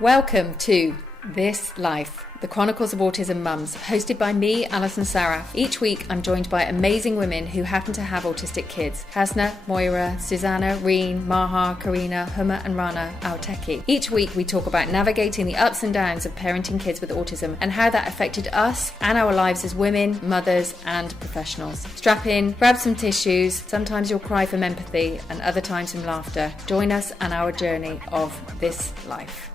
Welcome to This Life, the Chronicles of Autism Mums, hosted by me, Alison Saraf. Each week, I'm joined by amazing women who happen to have autistic kids. Hasna, Moira, Suzana, Reen, Maha, Karina, Huma and Rana, our techie. Each week, we talk about navigating the ups and downs of parenting kids with autism and how that affected us and our lives as women, mothers and professionals. Strap in, grab some tissues. Sometimes you'll cry from empathy and other times from laughter. Join us on our journey of this life.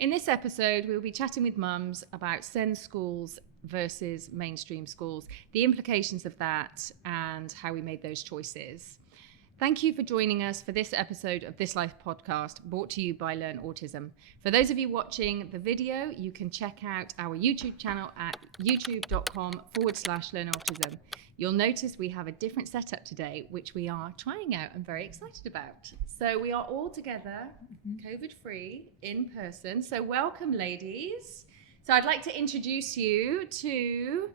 In this episode, we'll be chatting with mums about SEN schools versus mainstream schools, the implications of that, and how we made those choices. Thank you for joining us for this episode of This Life podcast, brought to you by Learn Autism. For those of you watching the video, you can check out our YouTube channel at youtube.com/Learn Autism. You'll notice we have a different setup today, which we are trying out and very excited about. So we are all together, COVID-free, in person. So welcome, ladies. So I'd like to introduce you to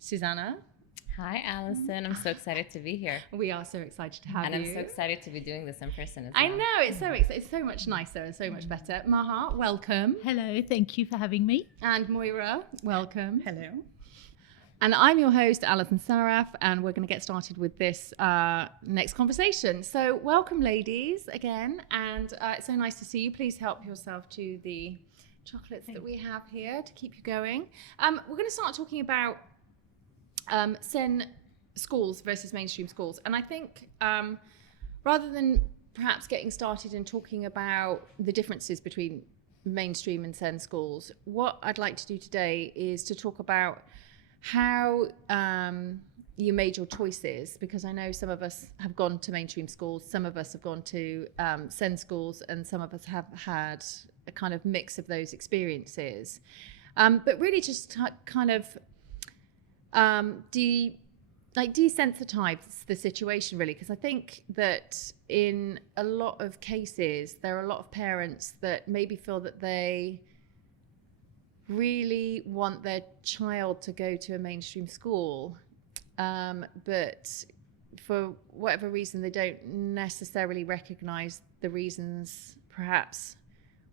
Suzana. Hi, Alison. I'm so excited to be here. We are so excited to have you. And I'm so excited to be doing this in person as well. I know, it's so much nicer and so much better. Maha, welcome. Hello, thank you for having me. And Moira, welcome. Hello. And I'm your host, Alison Saraf, and we're going to get started with this next conversation. So welcome, ladies, again. And it's so nice to see you. Please help yourself to the chocolates that we have here to keep you going. We're going to start talking about SEN schools versus mainstream schools. And I think rather than perhaps getting started and talking about the differences between mainstream and SEN schools, what I'd like to do today is to talk about how you made your choices, because I know some of us have gone to mainstream schools, some of us have gone to SEN schools, and some of us have had a kind of mix of those experiences. But really just kind of desensitize the situation, really, because I think that in a lot of cases there are a lot of parents that maybe feel that they really want their child to go to a mainstream school, but for whatever reason they don't necessarily recognize the reasons perhaps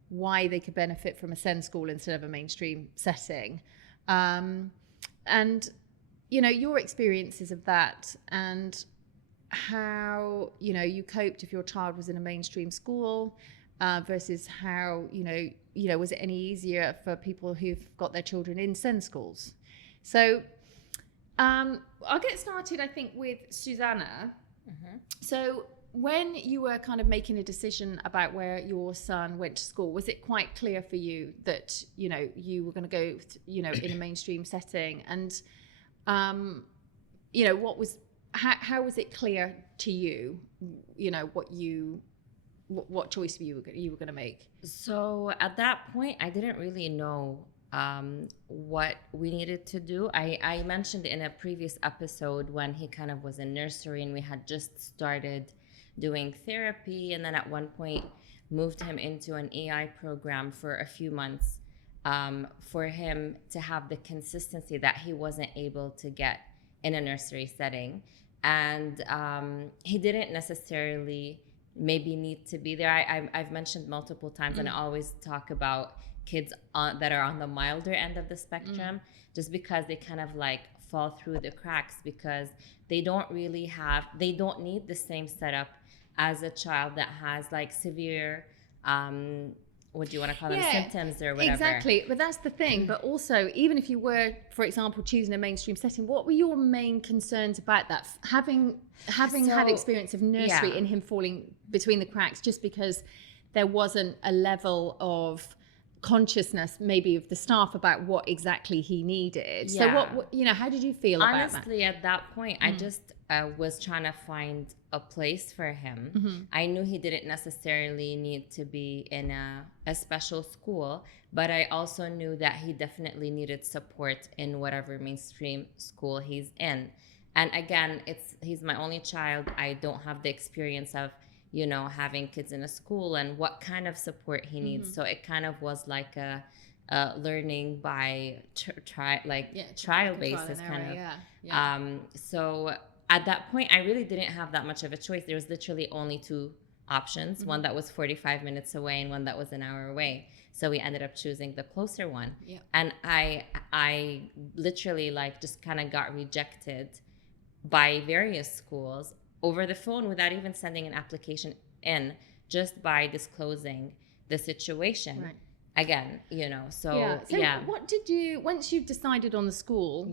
why they could benefit from a SEN school instead of a mainstream setting. And you know, your experiences of that and how, you know, you coped if your child was in a mainstream school versus how, you know, was it any easier for people who've got their children in SEN schools? So I'll get started, I think, with Suzana. Mm-hmm. So when you were kind of making a decision about where your son went to school, was it quite clear for you that, you know, you were going to go, you know, in a mainstream setting? And you know, how was it clear to you, you know, what choice you were going to make? So at that point, I didn't really know what we needed to do. I mentioned in a previous episode when he kind of was in nursery and we had just started doing therapy, and then at one point moved him into an AI program for a few months. For him to have the consistency that he wasn't able to get in a nursery setting. And he didn't necessarily maybe need to be there. I've mentioned multiple times, and I always talk about kids that are on the milder end of the spectrum, just because they kind of like fall through the cracks because they don't need the same setup as a child that has like severe what do you want to call them, symptoms or whatever. Exactly, but that's the thing. But also, even if you were, for example, choosing a mainstream setting, what were your main concerns about that? Having had experience of nursery in him falling between the cracks, just because there wasn't a level of consciousness maybe of the staff about what exactly he needed. So what you know, how did you feel about that? Honestly, at that point, I just was trying to find a place for him. Mm-hmm. I knew he didn't necessarily need to be in a special school, but I also knew that he definitely needed support in whatever mainstream school he's in. And again, he's my only child. I don't have the experience of, you know, having kids in a school and what kind of support he needs. Mm-hmm. So it kind of was like a learning by trial basis kind of. Yeah. So at that point, I really didn't have that much of a choice. There was literally only two options, one that was 45 minutes away and one that was an hour away. So we ended up choosing the closer one. Yeah. And I literally like just kind of got rejected by various schools over the phone without even sending an application in, just by disclosing the situation. Right. Again, so what did you, once you've decided on the school,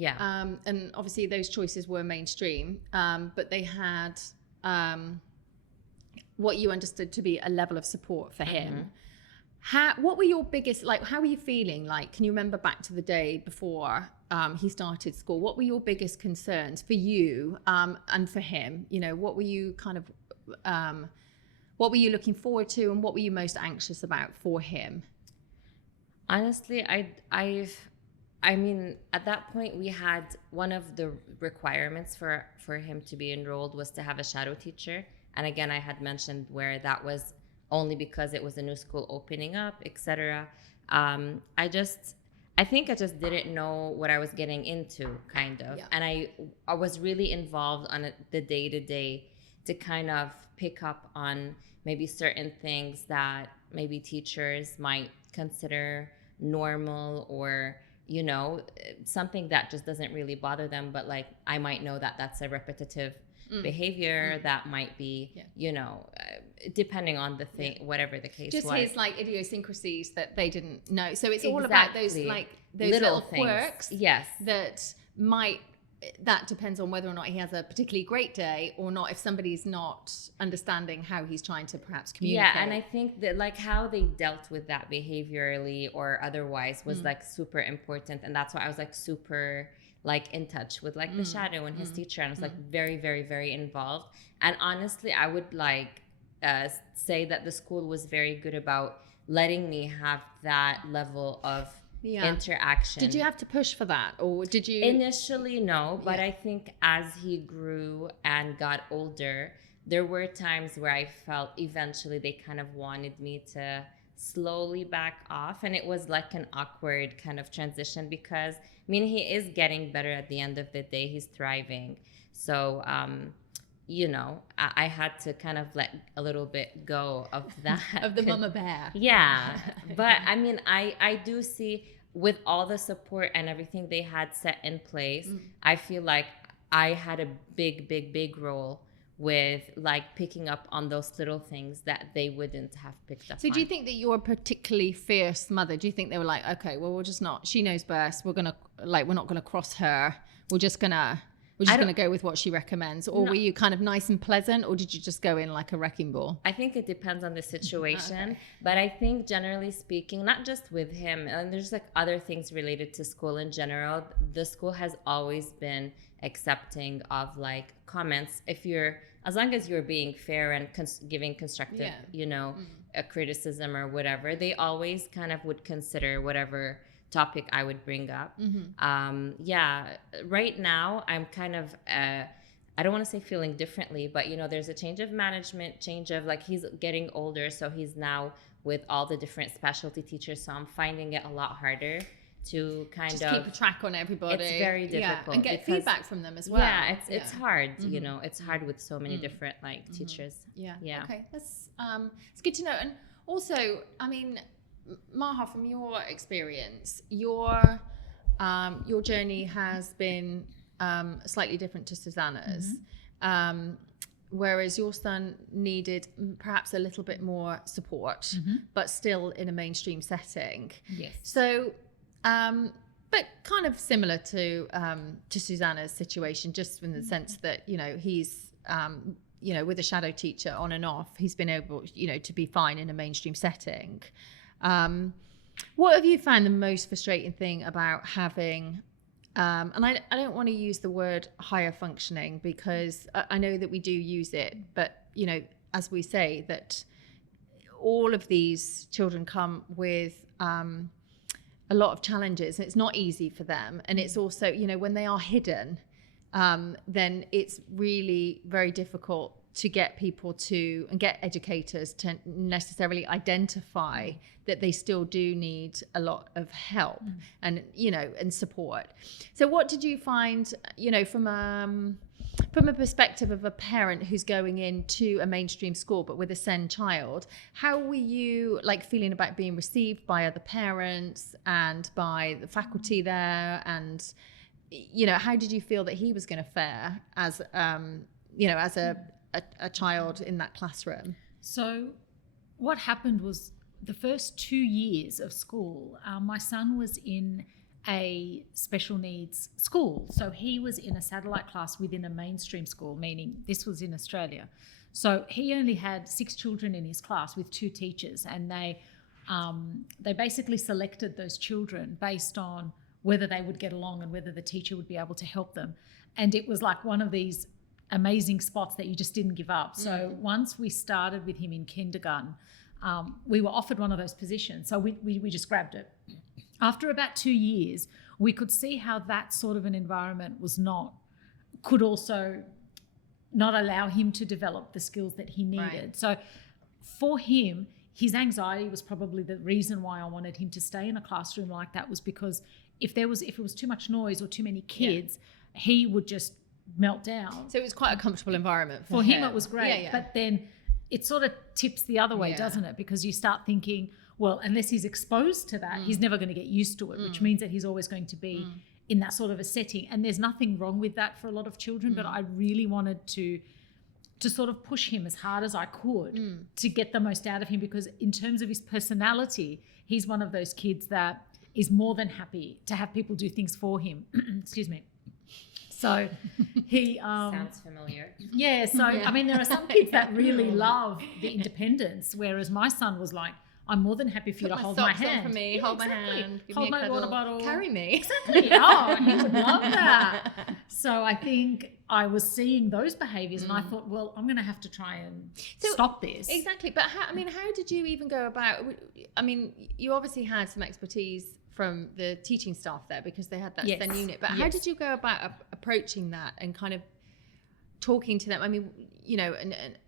and obviously those choices were mainstream, but they had what you understood to be a level of support for him. What were your biggest, like, how were you feeling? Like, can you remember back to the day before he started school? What were your biggest concerns for you and for him? What were you kind of, what were you looking forward to, and what were you most anxious about for him? Honestly, I mean, at that point, we had one of the requirements for him to be enrolled was to have a shadow teacher. And again, I had mentioned where that was only because it was a new school opening up, etc. I think I just didn't know what I was getting into, kind of. Yeah. And I was really involved on the day-to-day to kind of pick up on maybe certain things that maybe teachers might consider normal, or something that just doesn't really bother them, but like I might know that that's a repetitive behavior that might be depending on the thing, whatever the case just was. His like idiosyncrasies that they didn't know. So it's all about those like those little quirks, yes, that depends on whether or not he has a particularly great day or not, if somebody's not understanding how he's trying to perhaps communicate. Yeah, and I think that like how they dealt with that behaviorally or otherwise was like super important, and that's why I was like super like in touch with like the shadow and his teacher, and I was like very, very, very involved. And honestly, I would like say that the school was very good about letting me have that level of interaction. Did you have to push for that, or did you? Initially, no, but I think as he grew and got older, there were times where I felt eventually they kind of wanted me to slowly back off, and it was like an awkward kind of transition because I mean he is getting better at the end of the day, he's thriving, so I had to kind of let a little bit go of that of the mama bear. Yeah, but I mean I do see with all the support and everything they had set in place, I feel like I had a big role with like picking up on those little things that they wouldn't have picked up on. So do you think that you're a particularly fierce mother? Do you think they were like, okay, well, we're just not, she knows best, we're not gonna cross her, we're just gonna go with what she recommends? Or were you kind of nice and pleasant, or did you just go in like a wrecking ball? I think it depends on the situation. But I think generally speaking, not just with him, and there's like other things related to school in general, the school has always been accepting of like comments as long as you're being fair and giving constructive a criticism or whatever, they always kind of would consider whatever topic I would bring up. Right now I'm kind of I don't want to say feeling differently, but there's a change of management, change of like he's getting older, so he's now with all the different specialty teachers, so I'm finding it a lot harder to kind of keep a track on everybody. It's very difficult and get feedback from them as well. It's hard. It's hard with so many different like teachers. Okay, that's it's good to know. And also, I mean, Maha, from your experience, your journey has been slightly different to Suzana's, whereas your son needed perhaps a little bit more support, but still in a mainstream setting. Yes. So, but kind of similar to Suzana's situation, just in the sense that he's with a shadow teacher on and off, he's been able to be fine in a mainstream setting. What have you found the most frustrating thing about having, and I don't want to use the word higher functioning, because I know that we do use it, but as we say, that all of these children come with a lot of challenges, and it's not easy for them, and it's also when they are hidden, then it's really very difficult to get people to, and get educators to necessarily identify that they still do need a lot of help and and support. So what did you find from from a perspective of a parent who's going into a mainstream school but with a SEN child, how were you like feeling about being received by other parents and by the faculty there? And, you know, how did you feel that he was going to fare as, you know, as a child in that classroom? So what happened was the first 2 years of school, my son was in a special needs school. So he was in a satellite class within a mainstream school, meaning this was in Australia. So he only had 6 children in his class with 2 teachers, and they basically selected those children based on whether they would get along and whether the teacher would be able to help them. And it was like one of these amazing spots that you just didn't give up. So once we started with him in kindergarten, we were offered one of those positions. So we just grabbed it. After about 2 years, we could see how that sort of an environment could also not allow him to develop the skills that he needed. Right. So for him, his anxiety was probably the reason why I wanted him to stay in a classroom like that, was because if it was too much noise or too many kids, he would just melt down. So it was quite a comfortable environment for him. It was great. Yeah. But then it sort of tips the other way, doesn't it? Because you start thinking, well, unless he's exposed to that, he's never going to get used to it, which means that he's always going to be in that sort of a setting. And there's nothing wrong with that for a lot of children, but I really wanted to sort of push him as hard as I could to get the most out of him, because in terms of his personality, he's one of those kids that is more than happy to have people do things for him. Excuse me. So he sounds familiar. Yeah, so I mean, there are some kids that really love the independence, whereas my son was like, I'm more than happy for you to hold my hand. For me, hold my hand, give hold me a my cuddle, water bottle, carry me. Exactly. Oh, he would love that. So I think I was seeing those behaviours, and I thought, well, I'm going to have to try and stop this. Exactly, but how did you even go about? I mean, you obviously had some expertise from the teaching staff there because they had that SEN unit. But how did you go about approaching that and kind of talking to them? I mean, you know,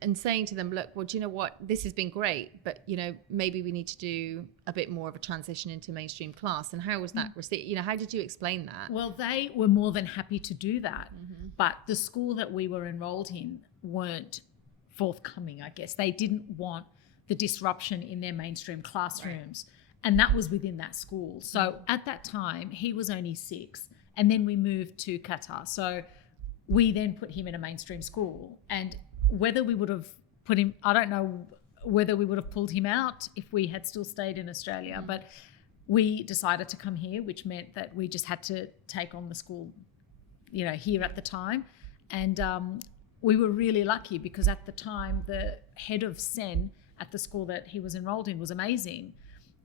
and saying to them, look, well, do you know what? This has been great, but, you know, maybe we need to do a bit more of a transition into mainstream class. And how was that received? You know, how did you explain that? Well, they were more than happy to do that. But the school that we were enrolled in weren't forthcoming, I guess. They didn't want the disruption in their mainstream classrooms. Right. And that was within that school. So at that time, he was only 6. And then we moved to Qatar. So we then put him in a mainstream school. And whether we would have put him, I don't know whether we would have pulled him out if we had still stayed in Australia. But we decided to come here, which meant that we just had to take on the school, you know, here at the time. And we were really lucky because at the time, the head of SEN at the school that he was enrolled in was amazing.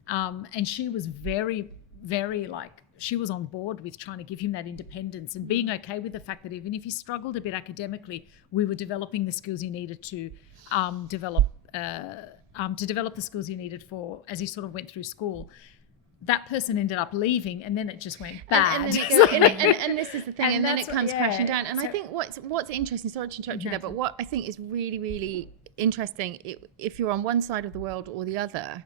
And she was very, very she was on board with trying to give him that independence and being okay with the fact that even if he struggled a bit academically, we were developing the skills he needed to develop the skills he needed for as he sort of went through school. That person ended up leaving, and then it just went bad. And this is the thing, and then it comes crashing down. And I think what's interesting, sorry to interrupt you there, but what I think is really, really interesting, if you're on one side of the world or the other,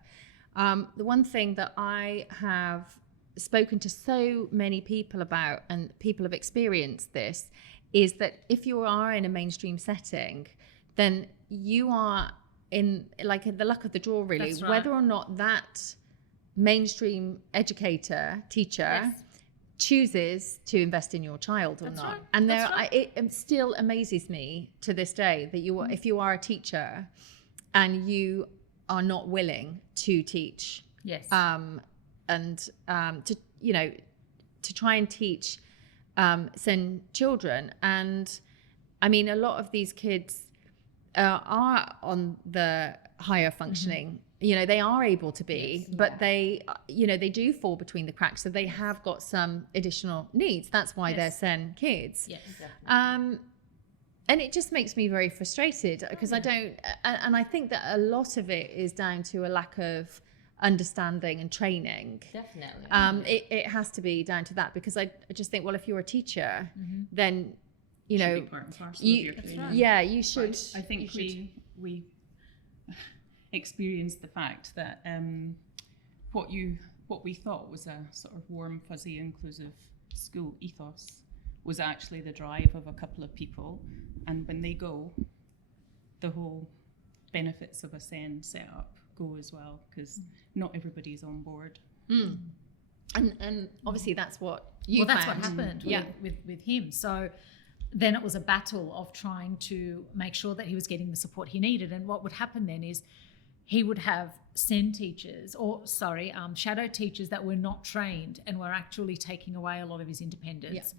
the one thing that I have spoken to so many people about, and people have experienced this, is that if you are in a mainstream setting, then you are in the luck of the draw, really. That's right. Whether or not that mainstream teacher chooses to invest in your child or not. Right. And it still amazes me to this day that if you are a teacher and you are not willing to teach, to try and teach SEN children. And I mean, a lot of these kids are on the higher functioning, you know, they are able to be, but they, you know, they do fall between the cracks. So they have got some additional needs. That's why they're SEN kids. Yes, exactly. And it just makes me very frustrated because I don't, and I think that a lot of it is down to a lack of understanding and training. Definitely. It has to be down to that, because I just think, well, if you're a teacher, then, you know, should be part and parcel of your training. Yeah, you should. But I think we experienced the fact that what we thought was a sort of warm, fuzzy, inclusive school ethos was actually the drive of a couple of people, and when they go, the whole benefits of a SEN setup go as well, because not everybody's on board. And obviously that's what you that's found. what happened Yeah. with him. So then it was a battle of trying to make sure that he was getting the support he needed. And what would happen then is he would have SEN teachers, shadow teachers that were not trained and were actually taking away a lot of his independence.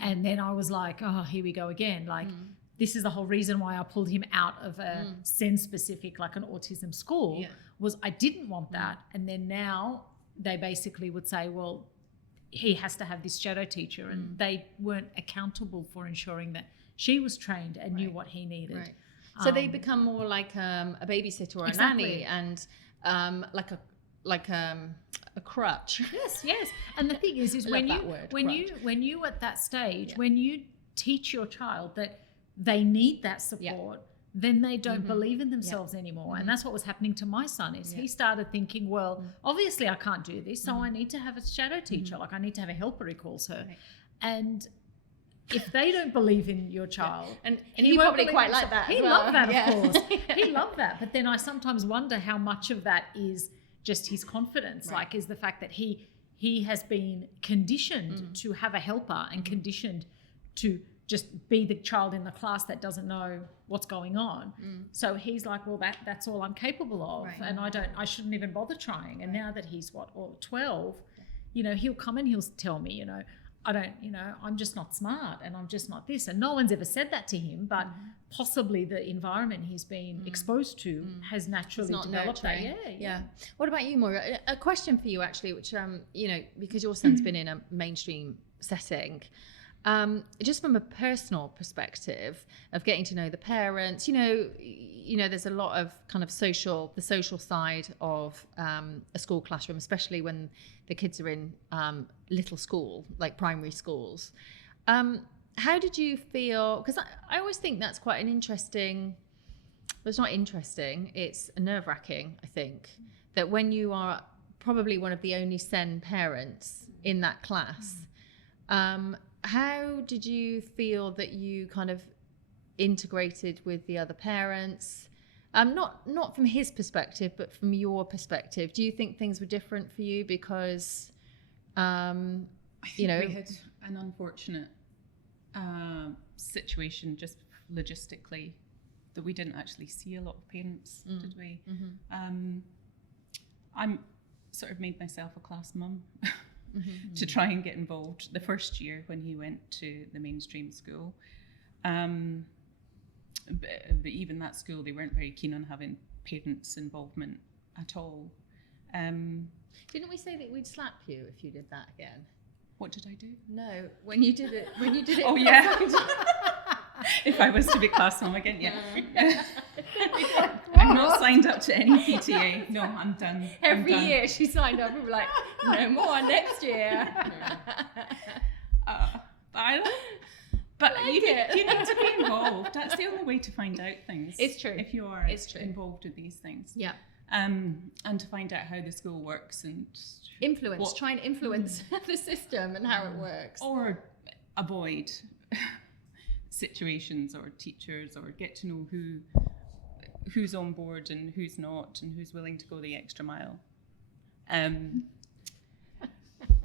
And then I was like, oh, here we go again. Like, this is the whole reason why I pulled him out of a SEN specific, like an autism school, was I didn't want that. And then now they basically would say, well, he has to have this shadow teacher, and they weren't accountable for ensuring that she was trained and knew what he needed. Right. So they become more like a babysitter or a nanny, and like a crutch. Yes. And the thing is when you at that stage, when you teach your child that they need that support, then they don't believe in themselves anymore. And that's what was happening to my son, is he started thinking, well, obviously I can't do this, so I need to have a shadow teacher, like I need to have a helper, he calls her. Right. And if they don't believe in your child, and he probably quite like that. He loved that, of course. He loved that. But then I sometimes wonder how much of that is just his confidence, like is the fact that he has been conditioned to have a helper and conditioned to just be the child in the class that doesn't know what's going on. So he's like, well, that's all I'm capable of, and I shouldn't even bother trying. And now that he's 12, he'll come and he'll tell me, I'm just not smart, and I'm just not this. And no one's ever said that to him, but possibly the environment he's been exposed to has naturally developed that. Yeah. What about you, Moira? A question for you, actually, which, because your son's been in a mainstream setting, just from a personal perspective of getting to know the parents, there's a lot of kind of the social side of a school classroom, especially when the kids are in little school, like primary schools. How did you feel? Because I always think that's quite an interesting, well, it's not interesting, it's nerve-wracking, I think, that when you are probably one of the only SEN parents in that class, how did you feel that you kind of integrated with the other parents? Not from his perspective, but from your perspective. Do you think things were different for you because, we had an unfortunate situation just logistically that we didn't actually see a lot of parents, did we? I'm sort of made myself a class mum. To try and get involved the first year when he went to the mainstream school. But even that school, they weren't very keen on having parents' involvement at all. Didn't we say that we'd slap you if you did that again? What did I do? No, when you did it. Oh, yeah. If I was to be class mum again, I'm not signed up to any PTA. No, I'm done. Every year she signed up and we're like, no more next year. But you need to be involved. That's the only way to find out things. It's true. If you are involved with these things. Yeah. And to find out how the school works and try and influence the system and how it works. Or avoid situations or teachers, or get to know who's on board and who's not, and who's willing to go the extra mile.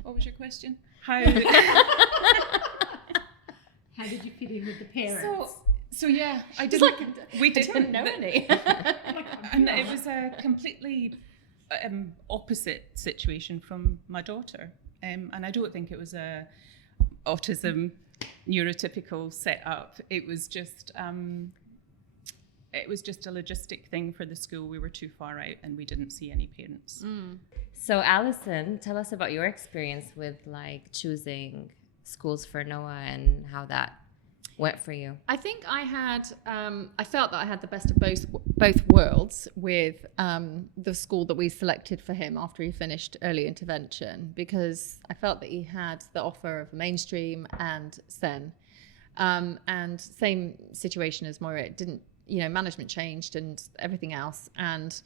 What was your question? How did you fit in with the parents? So yeah, I didn't know any. And it was a completely opposite situation from my daughter, and I don't think it was a autism neurotypical setup. It was just a logistic thing for the school. We were too far out and we didn't see any parents. So Alison, tell us about your experience with like choosing schools for Noah and how that went for you. I think I felt that I had the best of both worlds with the school that we selected for him after he finished early intervention, because I felt that he had the offer of mainstream and SEN. And same situation as Moira, it didn't, management changed and everything else. And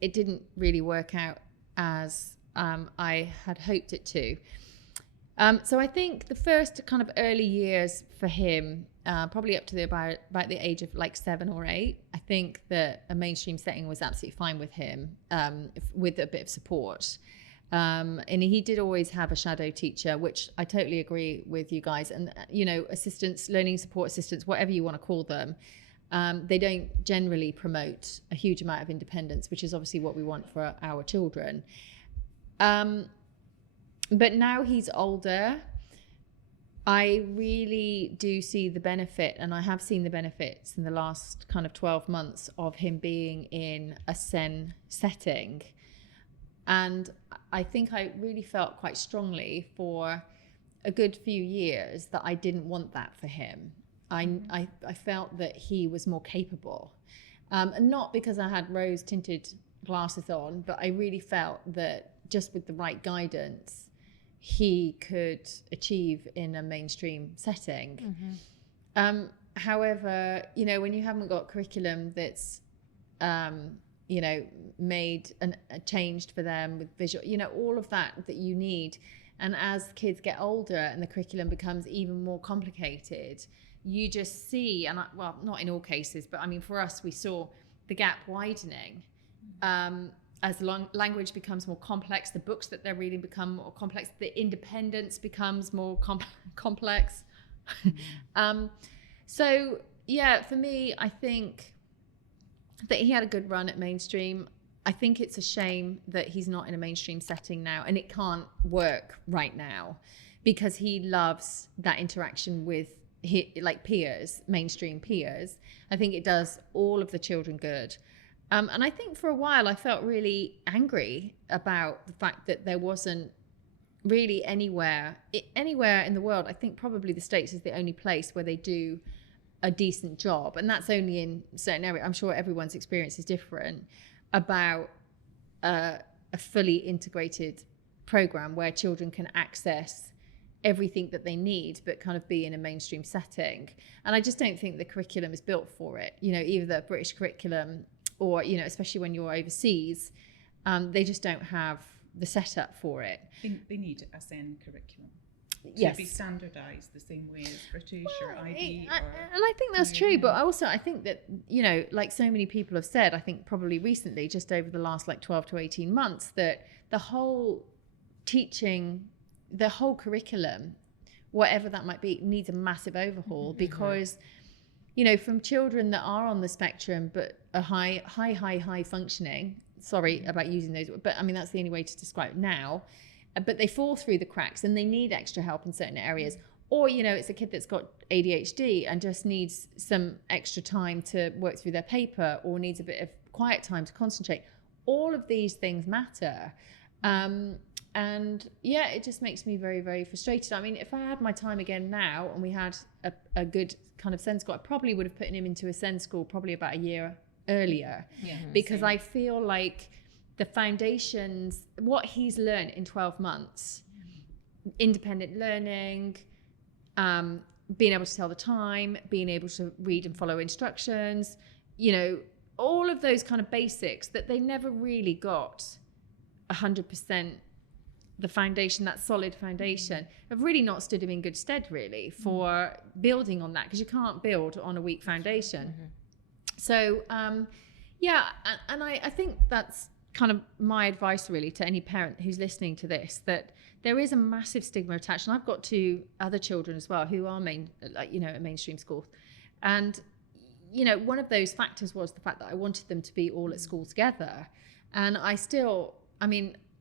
it didn't really work out as I had hoped it to. So I think the first kind of early years for him, probably up to about the age of like 7 or 8, I think that a mainstream setting was absolutely fine with him, with a bit of support. And he did always have a shadow teacher, which I totally agree with you guys. And, assistants, learning support assistants, whatever you want to call them, they don't generally promote a huge amount of independence, which is obviously what we want for our children. But now he's older, I really do see the benefit, and I have seen the benefits in the last kind of 12 months of him being in a SEN setting. And I think I really felt quite strongly for a good few years that I didn't want that for him. I felt that he was more capable. And not because I had rose tinted glasses on, but I really felt that just with the right guidance, he could achieve in a mainstream setting. However, when you haven't got curriculum that's, made and changed for them with visual, all of that you need. And as kids get older and the curriculum becomes even more complicated, you just see, and not in all cases, but I mean, for us, we saw the gap widening. As language becomes more complex, the books that they're reading become more complex, the independence becomes more complex. So, yeah, for me, I think that he had a good run at mainstream. I think it's a shame that he's not in a mainstream setting now, and it can't work right now because he loves that interaction with peers, mainstream peers. I think it does all of the children good. And I think for a while I felt really angry about the fact that there wasn't really anywhere in the world. I think probably the States is the only place where they do a decent job, and that's only in certain areas. I'm sure everyone's experience is different about a fully integrated program where children can access everything that they need but kind of be in a mainstream setting. And I just don't think the curriculum is built for it, either the British curriculum or, especially when you're overseas, they just don't have the setup for it. They need a SEN curriculum to be standardised the same way as British or IB. And I think that's true, but also I think that, like so many people have said, I think probably recently, just over the last 12 to 18 months, that the whole teaching, the whole curriculum, whatever that might be, needs a massive overhaul because from children that are on the spectrum but are high functioning, sorry about using those, but I mean that's the only way to describe it now, but they fall through the cracks and they need extra help in certain areas. Or it's a kid that's got ADHD and just needs some extra time to work through their paper, or needs a bit of quiet time to concentrate. All of these things matter. And yeah, it just makes me very, very frustrated. I mean, if I had my time again now and we had a good kind of SEN school, I probably would have put him into a SEN school probably about a year earlier. Because I feel like the foundations, what he's learned in 12 months, independent learning, being able to tell the time, being able to read and follow instructions, all of those kind of basics that they never really got 100%. The foundation, that solid foundation, have really not stood him in good stead, really, for building on that, because you can't build on a weak foundation. So, and I think that's kind of my advice, really, to any parent who's listening to this, that there is a massive stigma attached. And I've got 2 other children as well who are at mainstream schools. And, one of those factors was the fact that I wanted them to be all at school together. And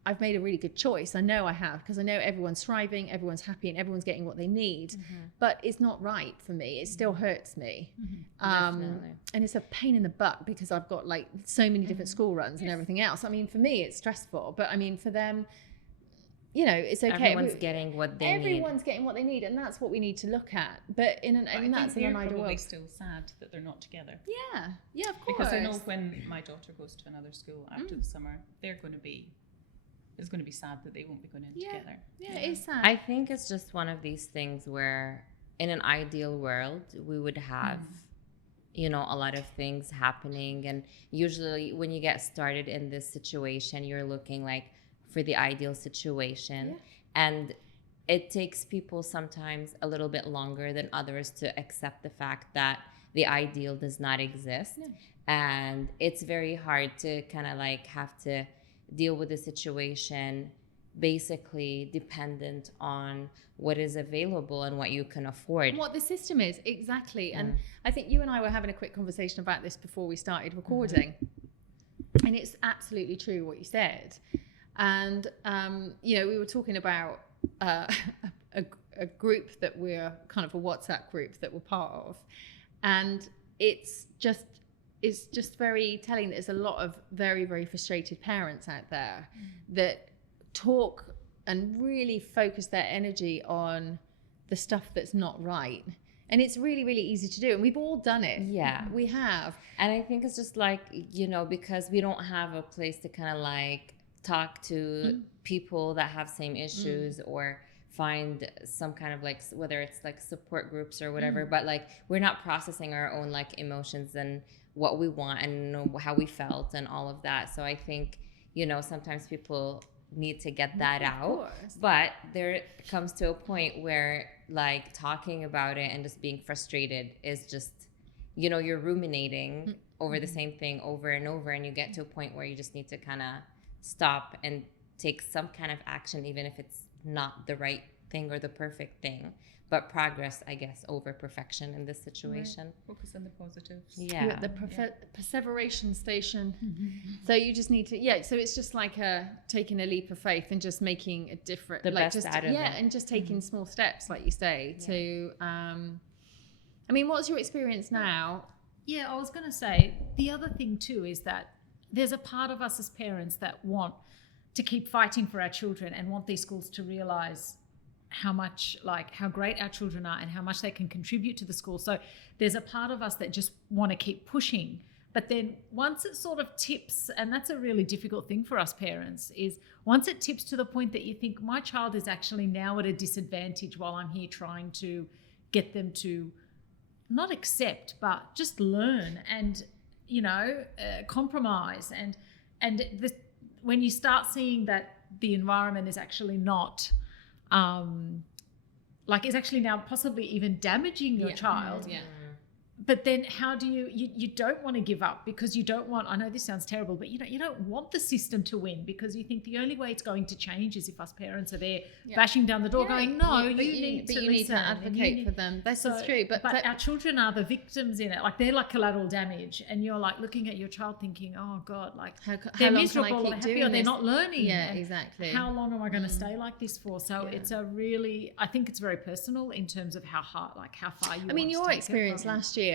I've made a really good choice. I know I have, because I know everyone's thriving, everyone's happy, and everyone's getting what they need. But it's not right for me. It still hurts me. And it's a pain in the butt because I've got so many different school runs and everything else. I mean, for me, it's stressful. But I mean, for them, it's okay. Everyone's getting what they need. Everyone's getting what they need, and that's what we need to look at. But that's in an ideal world. Still sad that they're not together. Yeah, of course. Because I know when my daughter goes to another school after the summer, it's going to be sad that they won't be going in together. Yeah, it is sad. I think it's just one of these things where in an ideal world, we would have, a lot of things happening. And usually when you get started in this situation, you're looking for the ideal situation. And it takes people sometimes a little bit longer than others to accept the fact that the ideal does not exist. Yeah. And it's very hard to kind of like have to deal with the situation basically dependent on what is available and what you can afford. What the system is, exactly. And I think you and I were having a quick conversation about this before we started recording. And it's absolutely true what you said. And, you know, we were talking about a group that we're kind of a WhatsApp group that we're part of. And it's just very telling that there's a lot of very, very frustrated parents out there that talk and really focus their energy on the stuff that's not right. And it's really, really easy to do. And we've all done it. Yeah. We have. And I think it's just like, you know, because we don't have a place to kind of like talk to people that have same issues or find some kind of like, whether it's like support groups or whatever, but like we're not processing our own like emotions and what we want and how we felt and all of that. So I think, you know, sometimes people need to get that out, but there comes to a point where like talking about it and just being frustrated is just, you know, you're ruminating over the same thing over and over, and you get to a point where you just need to kind of stop and take some kind of action, even if it's not the right thing or the perfect thing, but progress, I guess, over perfection in this situation. Focus on the positives. You're at the perseveration station. So you just need to, so it's just like taking a leap of faith and just making a different, the like best just out of it. and just taking small steps, like you say, to, I mean, what's your experience now? Yeah, I was going to say, the other thing too is that there's a part of us as parents that want to keep fighting for our children and want these schools to realize how much, like how great our children are and how much they can contribute to the school. So there's a part of us that just want to keep pushing. But then once it sort of tips, and that's a really difficult thing for us parents, is once it tips to the point that you think my child is actually now at a disadvantage while I'm here trying to get them to not accept, but just learn and, you know, compromise. And when you start seeing that the environment is actually not, is actually now possibly even damaging your child. Yeah. But then how do you don't want to give up because you don't want, I know this sounds terrible, but you don't want the system to win because you think the only way it's going to change is if us parents are there bashing down the door going, no, you need to advocate for them. This is true. But our children are the victims in it. Like they're like collateral damage, and you're like looking at your child thinking, oh God, like they're miserable or happy or they're not learning. Yeah, exactly. How long am I going to stay like this for? So it's a really, I think it's very personal in terms of how hard, like how far you want to take it. I mean, your experience last year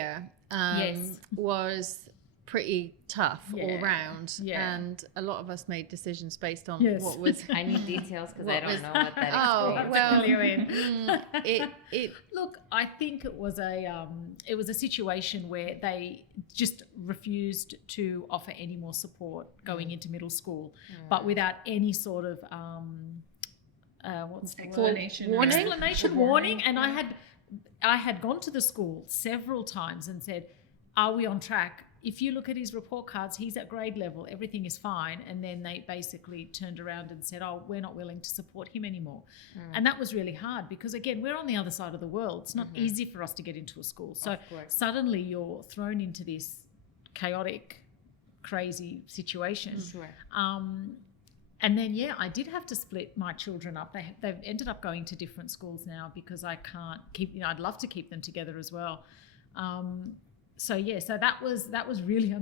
was pretty tough all round, and a lot of us made decisions based on what was. I need details because I don't know what that experience. Look, I think it was a situation where they just refused to offer any more support going into middle school, but without any sort of warning. And I had gone to the school several times and said, are we on track? If you look at his report cards, he's at grade level, everything is fine. And then they basically turned around and said, oh, we're not willing to support him anymore. And that was really hard because, again, we're on the other side of the world. It's not easy for us to get into a school. So suddenly you're thrown into this chaotic, crazy situation. And then, I did have to split my children up. They've ended up going to different schools now because I can't keep, I'd love to keep them together as well. So that was really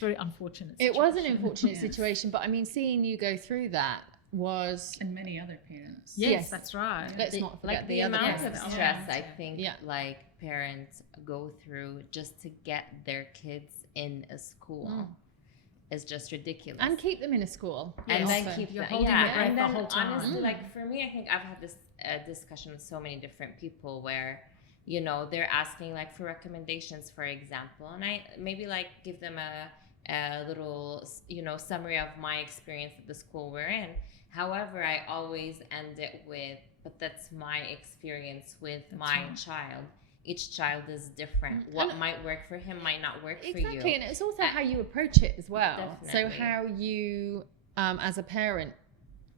very unfortunate situation. It was an unfortunate situation, but I mean, seeing you go through that was... And many other parents. Yes, that's right. Let's not forget like the other amount parents. of stress I think like parents go through just to get their kids in a school. Is just ridiculous. And keep them in a school. And then keep You're holding your breath the whole time. Honestly, like for me, I think I've had this discussion with so many different people where, you know, they're asking like for recommendations, for example, and I maybe like give them a little, you know, summary of my experience at the school we're in. However, I always end it with, but that's my experience with my child. Each child is different. What might work for him might not work for you. Exactly, and it's also how you approach it as well. Definitely. So how you, as a parent,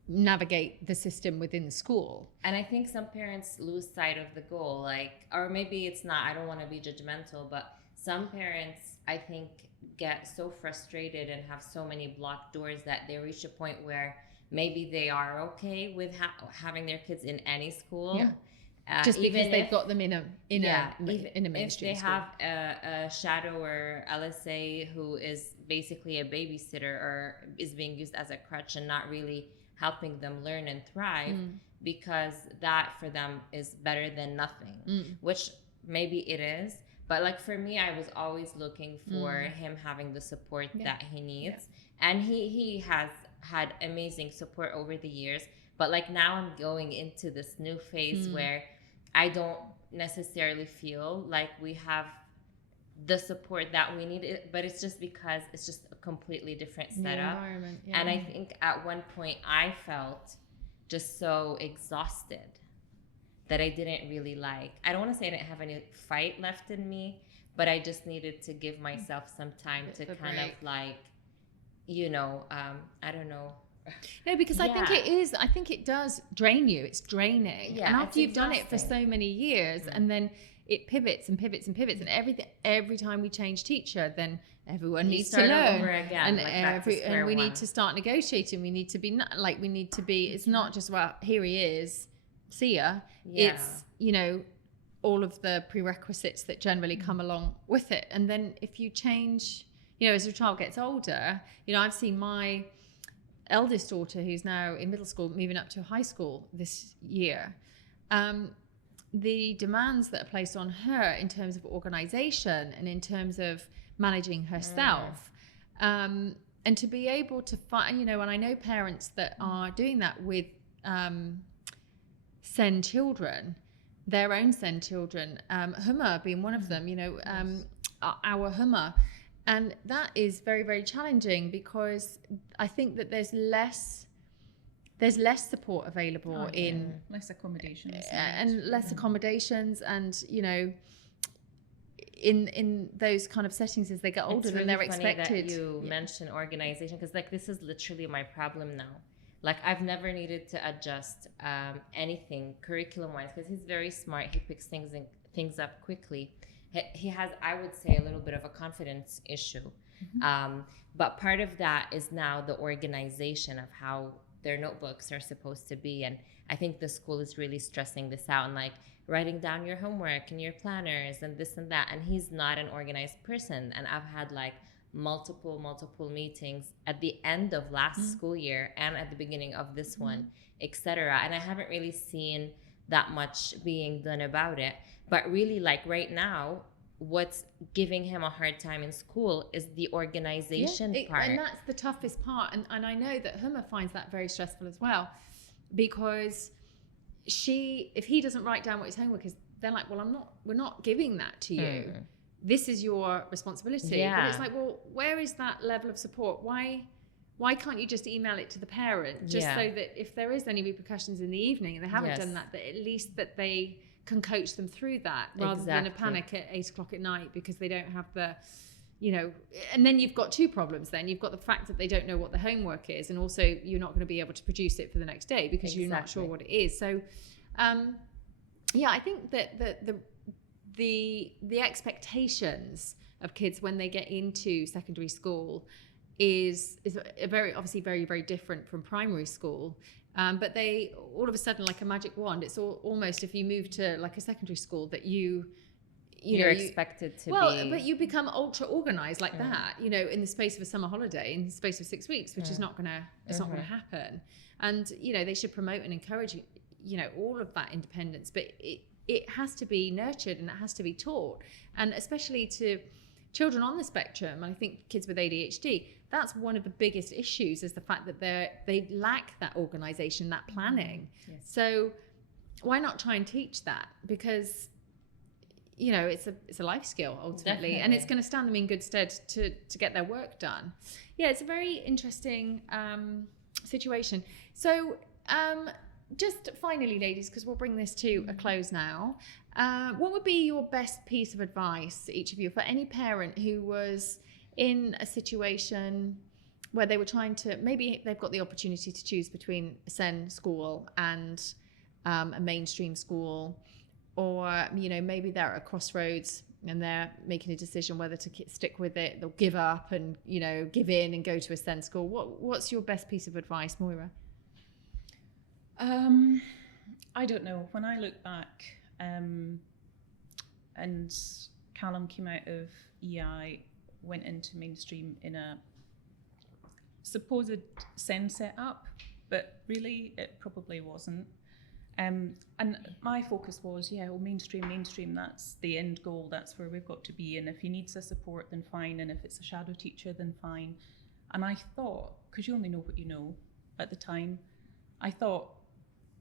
navigate the system within the school. And I think some parents lose sight of the goal, like, or maybe it's not, I don't want to be judgmental, but some parents, I think, get so frustrated and have so many blocked doors that they reach a point where maybe they are okay with having their kids in any school. Yeah. Just because they've got them in a mainstream if they school. have a shadow or LSA who is basically a babysitter or is being used as a crutch and not really helping them learn and thrive, because that for them is better than nothing, which maybe it is. But like for me, I was always looking for him having the support that he needs. And he has had amazing support over the years. But like now I'm going into this new phase where I don't necessarily feel like we have the support that we need, but it's just because it's just a completely different setup. Environment, And I think at one point I felt just so exhausted that I didn't really like. I don't want to say I didn't have any fight left in me, but I just needed to give myself some time to kind of like, you know, I don't know. No, because I think it does drain you. It's draining. Yeah, and after you've done it for so many years, and then it pivots and pivots and pivots, and every time we change teacher, then everyone needs to learn over again, and we need to start negotiating. We need to be it's not just, well, here he is, see ya. It's, you know, all of the prerequisites that generally come along with it. And then if you change, you know, as your child gets older, you know, I've seen my eldest daughter, who's now in middle school, moving up to high school this year. The demands that are placed on her in terms of organization and in terms of managing herself, and to be able to find, you know, and I know parents that are doing that with SEN children, their own SEN children, Hummer being one of them, you know, our Hummer. And that is very, very challenging, because I think that there's less support available in less accommodations and less accommodations, and you know, in those kind of settings as they get older, really than they're funny expected. That you mention organization, because like this is literally my problem now. Like I've never needed to adjust anything curriculum wise, because he's very smart. He picks things up quickly. He has, I would say, a little bit of a confidence issue. But part of that is now the organization of how their notebooks are supposed to be. And I think the school is really stressing this out, and like writing down your homework and your planners and this and that. And he's not an organized person. And I've had like multiple meetings at the end of last school year and at the beginning of this one, etc. And I haven't really seen that much being done about it. But really, like right now, what's giving him a hard time in school is the organization part. And that's the toughest part. And I know that Hummer finds that very stressful as well, because if he doesn't write down what his homework is, they're like, well, we're not giving that to you. This is your responsibility. But it's like, well, where is that level of support? Why can't you just email it to the parent, just so that if there is any repercussions in the evening and they haven't done that at least that they can coach them through that, rather than a panic at 8 o'clock at night because they don't have the, you know. And then you've got two problems. Then you've got the fact that they don't know what the homework is, and also you're not going to be able to produce it for the next day because you're not sure what it is. So I think that the expectations of kids when they get into secondary school is obviously very, very different from primary school. But they all of a sudden, like a magic wand, it's almost, if you move to like a secondary school, that you're expected to be. Well, but you become ultra organized like that, you know, in the space of a summer holiday, in the space of 6 weeks, which is not gonna happen. And you know, they should promote and encourage, you know, all of that independence, but it has to be nurtured and it has to be taught, and especially to children on the spectrum. I think kids with ADHD, that's one of the biggest issues, is the fact that they lack that organization, that planning. So why not try and teach that? Because, you know, it's a life skill ultimately. Definitely. And it's going to stand them in good stead to get their work done. Yeah, it's a very interesting situation. So just finally, ladies, because we'll bring this to a close now, what would be your best piece of advice, each of you, for any parent who was in a situation where they were trying to, maybe they've got the opportunity to choose between a SEN school and a mainstream school, or, you know, maybe they're at a crossroads and they're making a decision whether to stick with it, they'll give up and, you know, give in and go to a SEN school. What's your best piece of advice, Moira? I don't know. When I look back, and Callum came out of EI, went into mainstream in a supposed SEN setup, but really it probably wasn't. And my focus was, mainstream, that's the end goal, that's where we've got to be. And if he needs a support, then fine. And if it's a shadow teacher, then fine. And I thought, because you only know what you know at the time, I thought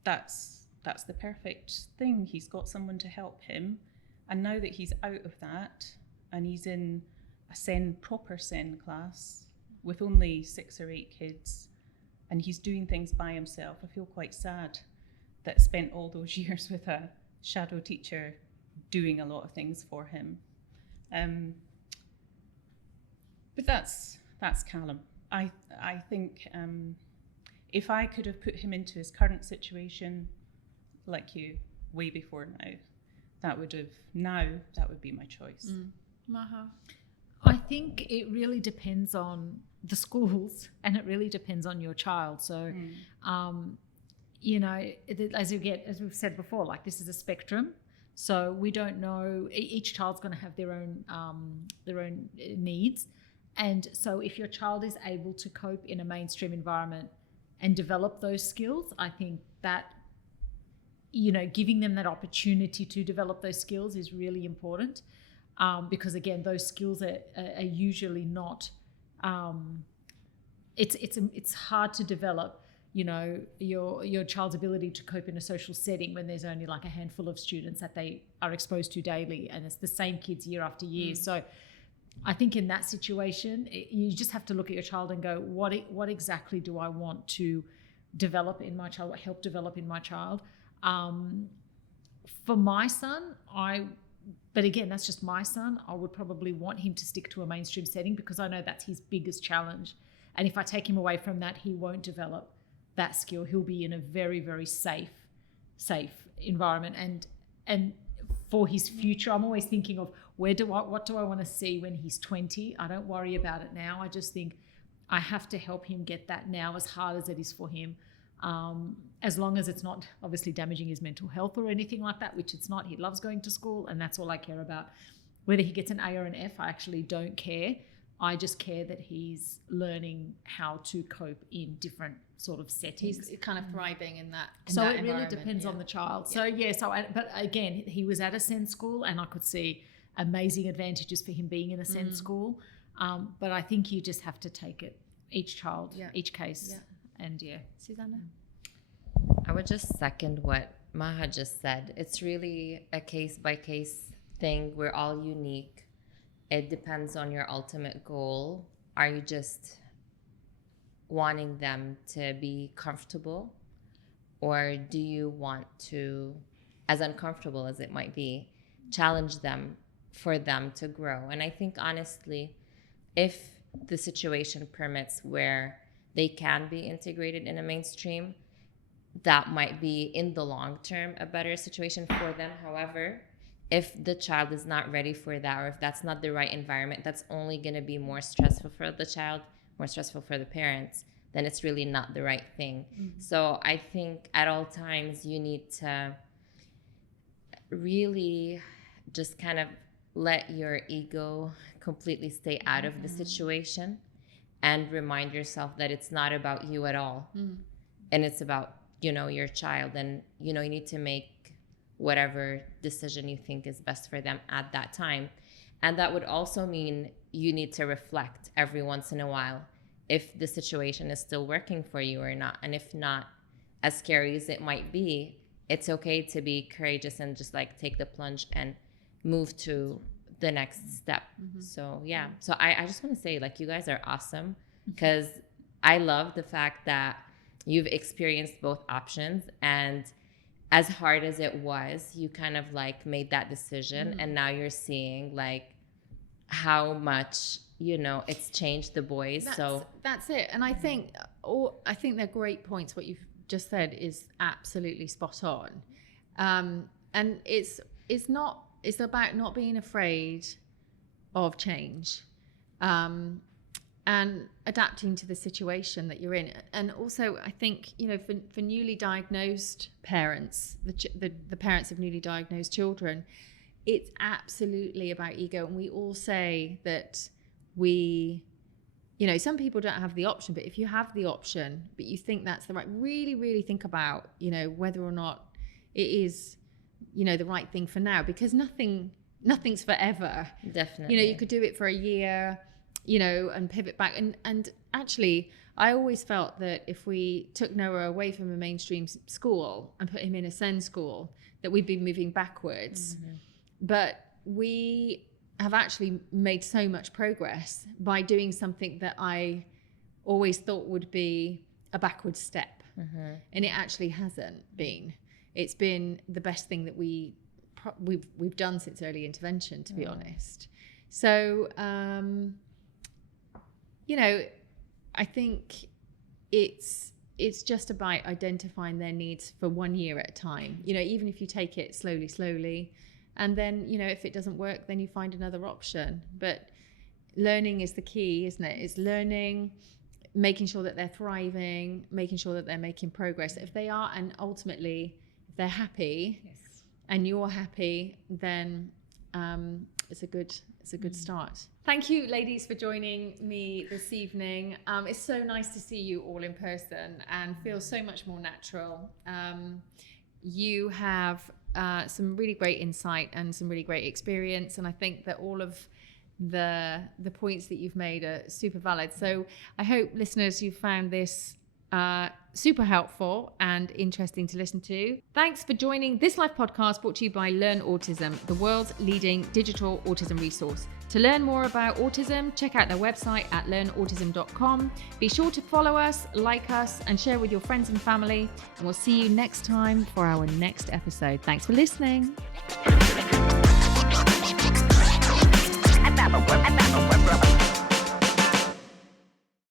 that's the perfect thing. He's got someone to help him. And now that he's out of that and he's in a proper SEN class with only 6 or 8 kids, and he's doing things by himself, I feel quite sad that spent all those years with a shadow teacher doing a lot of things for him. But that's Callum. I think if I could have put him into his current situation, like you, way before now, that would be my choice. Maha? I think it really depends on the schools and it really depends on your child. So, you know, as we've said before, like this is a spectrum. So we don't know, each child's going to have their own needs. And so if your child is able to cope in a mainstream environment and develop those skills, I think that, you know, giving them that opportunity to develop those skills is really important. Because again, those skills are usually not, it's hard to develop, you know, your child's ability to cope in a social setting when there's only like a handful of students that they are exposed to daily, and it's the same kids year after year. So I think in that situation, you just have to look at your child and go, what exactly do I want to develop in my child, help develop in my child? For my son, but again, that's just my son, I would probably want him to stick to a mainstream setting because I know that's his biggest challenge. And if I take him away from that, he won't develop that skill. He'll be in a very, very safe environment. And for his future, I'm always thinking of what do I want to see when he's 20? I don't worry about it now. I just think I have to help him get that now, as hard as it is for him. As long as it's not obviously damaging his mental health or anything like that, which it's not. He loves going to school and that's all I care about. Whether he gets an A or an F, I actually don't care. I just care that he's learning how to cope in different sort of settings. He's kind of thriving in that. So it really depends on the child. So but again, he was at a SEN school and I could see amazing advantages for him being in a SEN school. But I think you just have to take it, each child, each case. Yeah. And Suzana? I would just second what Maha just said. It's really a case-by-case thing. We're all unique. It depends on your ultimate goal. Are you just wanting them to be comfortable? Or do you want to, as uncomfortable as it might be, challenge them for them to grow? And I think, honestly, if the situation permits where they can be integrated in a mainstream, that might be in the long term a better situation for them. However, if the child is not ready for that, or if that's not the right environment, that's only going to be more stressful for the child, more stressful for the parents, then it's really not the right thing. So I think at all times you need to really just kind of let your ego completely stay out of the situation and remind yourself that it's not about you at all. And it's about, you know, your child, and, you know, you need to make whatever decision you think is best for them at that time. And that would also mean you need to reflect every once in a while if the situation is still working for you or not. And if not, as scary as it might be, it's okay to be courageous and just like take the plunge and move to the next step. So so I just want to say, like, you guys are awesome, because I love the fact that you've experienced both options, and as hard as it was, you kind of like made that decision, and now you're seeing like how much it's changed the boys. That's it. And I think they're great points. What you've just said is absolutely spot on. And it's about not being afraid of change, and adapting to the situation that you're in. And also, I think, for newly diagnosed parents, the parents of newly diagnosed children, it's absolutely about ego. And we all say that some people don't have the option, but if you have the option, but you think that's the right, really, really think about, whether or not it is, the right thing for now, because nothing's forever. Definitely. You could do it for a year, and pivot back. And actually, I always felt that if we took Noah away from a mainstream school and put him in a SEN school, that we'd be moving backwards. Mm-hmm. But we have actually made so much progress by doing something that I always thought would be a backward step. Mm-hmm. And it actually hasn't been. It's been the best thing that we've done since early intervention, to be honest. So, I think it's just about identifying their needs for 1 year at a time. Even if you take it slowly, and then, if it doesn't work, then you find another option. But learning is the key, isn't it? It's learning, making sure that they're thriving, making sure that they're making progress. If they are, and ultimately, if they're happy, yes, and you're happy, then it's a good start. Thank you, ladies, for joining me this evening. It's so nice to see you all in person and feel so much more natural. You have some really great insight and some really great experience, and I think that all of the points that you've made are super valid. So I hope, listeners, you found this super helpful and interesting to listen to. Thanks for joining this live podcast, brought to you by Learn Autism, the world's leading digital autism resource. To learn more about autism, check out their website at learnautism.com. Be sure to follow us, like us, and share with your friends and family. And we'll see you next time for our next episode. Thanks for listening.